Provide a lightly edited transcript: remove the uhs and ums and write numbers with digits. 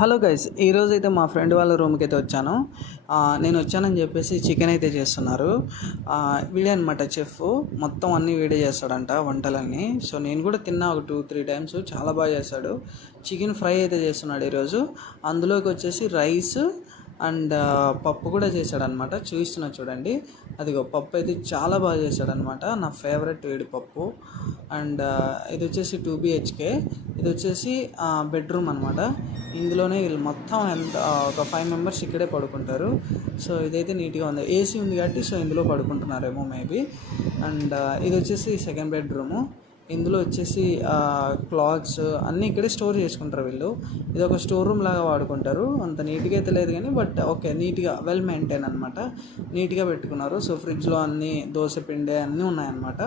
Hello guys, ఈరోజు అయితే మా ఫ్రెండ్ వాళ్ళ రూమ్కి అయితే వచ్చాను. నేను వచ్చానని చెప్పేసి చికెన్ అయితే చేస్తున్నారు. వీడే అనమాట చెఫ్. మొత్తం అన్నీ వీడే చేస్తాడంట వంటలన్నీ. సో నేను కూడా తిన్నా ఒక 2-3 టైమ్స్. చాలా బాగా చేస్తాడు. చికెన్ ఫ్రై అయితే చేస్తున్నాడు ఈరోజు. అందులోకి వచ్చేసి రైస్ అండ్ పప్పు కూడా చేశాడనమాట. చూపిస్తున్నా చూడండి. అదిగో పప్పు అయితే చాలా బాగా చేశాడనమాట. నా ఫేవరెట్ వీడి పప్పు. అండ్ ఇది వచ్చేసి 2 BHK. ఇది వచ్చేసి బెడ్రూమ్ అనమాట. ఇందులోనే వీళ్ళు మొత్తం ఎంత ఒక 5 మెంబర్స్ ఇక్కడే పడుకుంటారు. సో ఇదైతే నీట్గా ఉంది. ఏసీ ఉంది కాబట్టి సో ఇందులో పడుకుంటున్నారేమో మేబీ. అండ్ ఇది వచ్చేసి సెకండ్ బెడ్రూము. ఇందులో వచ్చేసి క్లాత్స్ అన్నీ ఇక్కడే స్టోర్ చేసుకుంటారు వీళ్ళు. ఇది ఒక స్టోర్ రూమ్ లాగా వాడుకుంటారు. అంత నీట్గా అయితే లేదు కానీ బట్ ఓకే, నీట్గా వెల్ మెయింటైన్ అనమాట. నీట్గా పెట్టుకున్నారు. సో ఫ్రిడ్జ్లో అన్నీ దోశ పిండి అన్నీ ఉన్నాయన్నమాట.